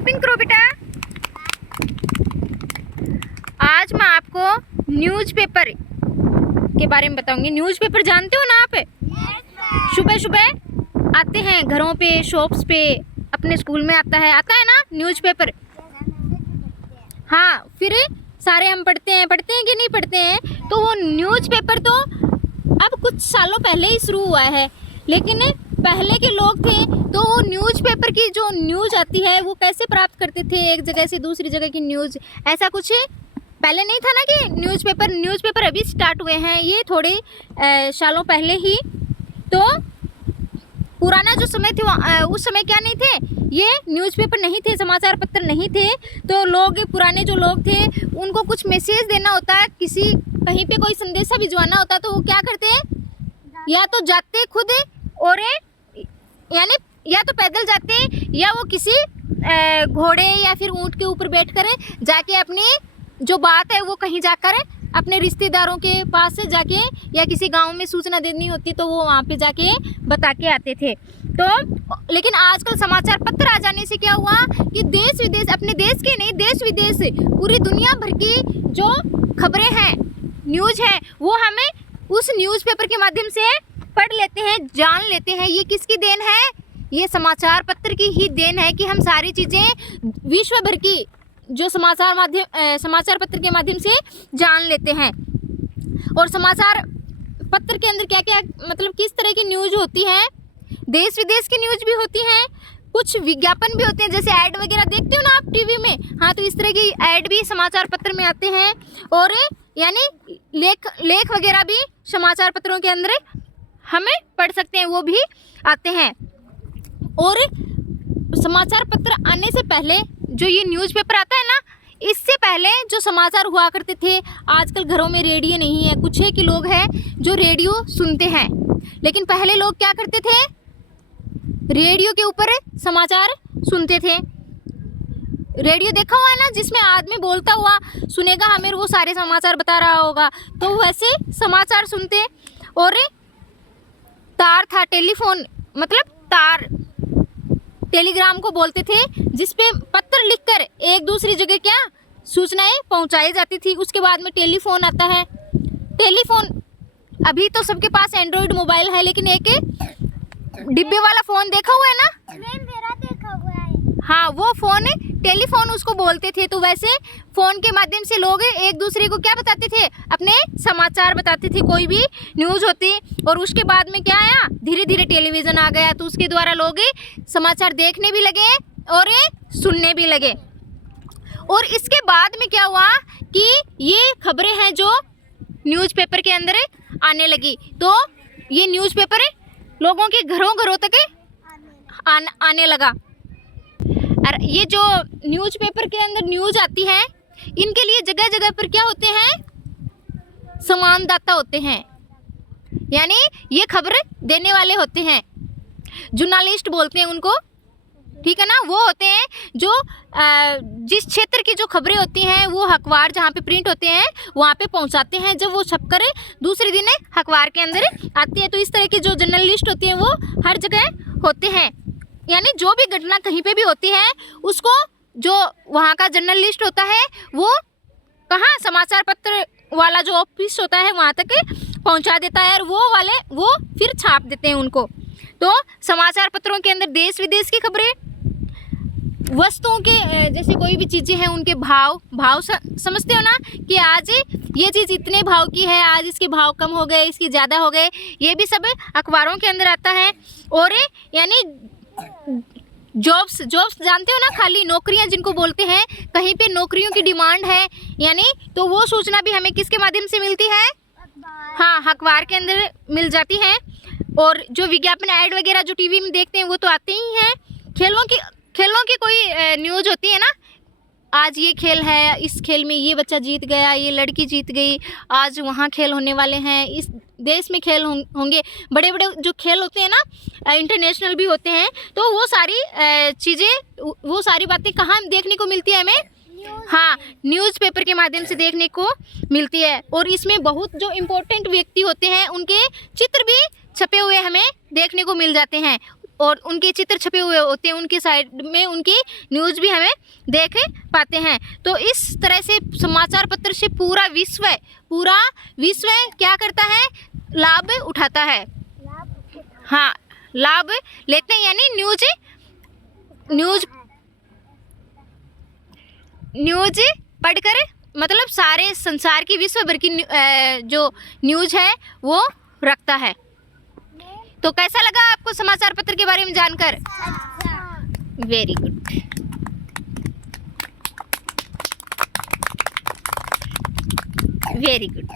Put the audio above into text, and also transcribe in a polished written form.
Typing करो बेटा। आज मैं आपको न्यूज़पेपर के बारे में बताऊंगी। न्यूज़पेपर जानते हो ना आप? सुबह सुबह आते हैं घरों पे, शॉप्स पे, अपने स्कूल में आता है ना न्यूज़पेपर। हाँ, फिर सारे हम पढ़ते हैं कि नहीं पढ़ते हैं। तो वो न्यूज़पेपर तो अब कुछ सालों पहले ही शुरू हुआ है, लेकिन पहले के लोग थे तो वो न्यूज़पेपर की जो न्यूज़ आती है वो कैसे प्राप्त करते थे, एक जगह से दूसरी जगह की न्यूज़। ऐसा कुछ पहले नहीं था ना कि न्यूज़पेपर अभी स्टार्ट हुए हैं, ये थोड़े सालों पहले ही। तो पुराना जो समय थे उस समय क्या नहीं थे, ये न्यूज़पेपर नहीं थे, समाचार पत्र नहीं थे। तो पुराने जो लोग थे उनको कुछ मैसेज देना होता है, कहीं पे कोई संदेशा भिजवाना होता, तो वो क्या करते हैं, या तो जाते खुद, और यानी या तो पैदल जाते, या वो किसी घोड़े या फिर ऊँट के ऊपर बैठकर जाके अपनी जो बात है वो कहीं जाकर अपने रिश्तेदारों के पास से जाके, या किसी गांव में सूचना देनी होती तो वो वहाँ पे जाके बता के आते थे। तो लेकिन आजकल समाचार पत्र आ जाने से क्या हुआ कि देश विदेश, अपने देश के नहीं, देश विदेश पूरी दुनिया भर की जो खबरें हैं, न्यूज़ है, वो हमें उस न्यूज़पेपर के माध्यम से पढ़ लेते हैं, जान लेते हैं। ये किसकी देन है? ये समाचार पत्र की ही देन है कि हम सारी चीज़ें विश्व भर की जो समाचार पत्र के माध्यम से जान लेते हैं। और समाचार पत्र के अंदर क्या क्या, मतलब किस तरह की न्यूज़ होती है, देश विदेश की न्यूज़ भी होती है, कुछ विज्ञापन भी होते हैं, जैसे ऐड वगैरह देखते हो ना आप टीवी में। हाँ, तो इस तरह की ऐड भी समाचार पत्र में आते हैं। और यानी लेख वगैरह भी समाचार पत्रों के अंदर हमें पढ़ सकते हैं, वो भी आते हैं। और समाचार पत्र आने से पहले जो ये न्यूज़पेपर आता है ना, इससे पहले जो समाचार हुआ करते थे, आजकल घरों में रेडियो नहीं है, कुछ है कि लोग हैं जो रेडियो सुनते हैं, लेकिन पहले लोग क्या करते थे, रेडियो के ऊपर समाचार सुनते थे। रेडियो देखा हुआ है ना, जिसमें आदमी बोलता हुआ सुनेगा, हमें वो सारे समाचार बता रहा होगा, तो वैसे समाचार सुनते। और तार था, टेलीफोन, मतलब तार, टेलीग्राम को बोलते थे, जिसपे पत्र लिखकर एक दूसरी जगह क्या सूचनाएं पहुंचाई जाती थी। उसके बाद में टेलीफोन आता है। टेलीफोन अभी तो सबके पास एंड्रॉयड मोबाइल है, लेकिन एक डिब्बे वाला फोन देखा हुआ है ना? मेरा देखा हुआ है। हाँ, वो फोन टेलीफोन उसको बोलते थे। तो वैसे फोन के माध्यम से लोग एक दूसरे को क्या बताते थे, अपने समाचार बताते थे, कोई भी न्यूज़ होती। और उसके बाद में क्या आया, धीरे धीरे टेलीविज़न आ गया, तो उसके द्वारा लोग समाचार देखने भी लगे और सुनने भी लगे। और इसके बाद में क्या हुआ कि ये खबरें हैं जो न्यूज़पेपर के अंदर आने लगी, तो ये न्यूज़पेपर लोगों के घरों तक आने लगा। और ये जो न्यूज़पेपर के अंदर न्यूज़ आती है, इनके लिए जगह जगह पर क्या होते हैं, संवाददाता होते हैं, यानी ये खबर देने वाले होते हैं, जर्नलिस्ट बोलते हैं उनको, ठीक है ना। वो होते हैं जो जिस क्षेत्र की जो खबरें होती हैं वो अखबार जहाँ पे प्रिंट होते हैं वहाँ पे पहुँचाते हैं। जब वो छपकर दूसरे दिन अखबार के अंदर आती है, तो इस तरह के जो जर्नलिस्ट होते हैं वो हर जगह होते हैं, यानी जो भी घटना कहीं पे भी होती है उसको जो वहाँ का जर्नलिस्ट होता है वो कहाँ, समाचार पत्र वाला जो ऑफिस होता है वहाँ तक पहुँचा देता है, और वो फिर छाप देते हैं उनको। तो समाचार पत्रों के अंदर देश विदेश की खबरें, वस्तुओं के जैसे कोई भी चीज़ें हैं उनके भाव समझते हो ना, कि आज ये चीज़ इतने भाव की है, आज इसके भाव कम हो गए, इसके ज़्यादा हो गए, ये भी सब अखबारों के अंदर आता है। और यानी जॉब्स जानते हो ना, खाली नौकरियां जिनको बोलते हैं, कहीं पे नौकरियों की डिमांड है, यानी तो वो सूचना भी हमें किसके माध्यम से मिलती है? हाँ, अखबार के अंदर मिल जाती है। और जो विज्ञापन ऐड वगैरह जो टीवी में देखते हैं वो तो आते ही हैं। खेलों की कोई न्यूज़ होती है ना, आज ये खेल है, इस खेल में ये बच्चा जीत गया, ये लड़की जीत गई, आज वहाँ खेल होने वाले हैं, इस देश में खेल होंगे, बड़े बड़े जो खेल होते हैं ना, इंटरनेशनल भी होते हैं। तो वो सारी चीज़ें, वो सारी बातें कहाँ देखने को मिलती है हमें? हाँ, न्यूज़पेपर के माध्यम से देखने को मिलती है। और इसमें बहुत जो इम्पोर्टेंट व्यक्ति होते हैं उनके चित्र भी छपे हुए हमें देखने को मिल जाते हैं। और उनके चित्र छपे हुए होते हैं, उनके साइड में उनकी न्यूज़ भी हमें देख पाते हैं। तो इस तरह से समाचार पत्र से पूरा विश्व क्या करता है, लाभ उठाता है। हाँ, लाभ लेते हैं, यानी न्यूज पढ़कर मतलब सारे संसार की विश्व भर की जो न्यूज है वो रखता है। तो कैसा लगा आपको समाचार पत्र के बारे में जानकर? Very good. Very good.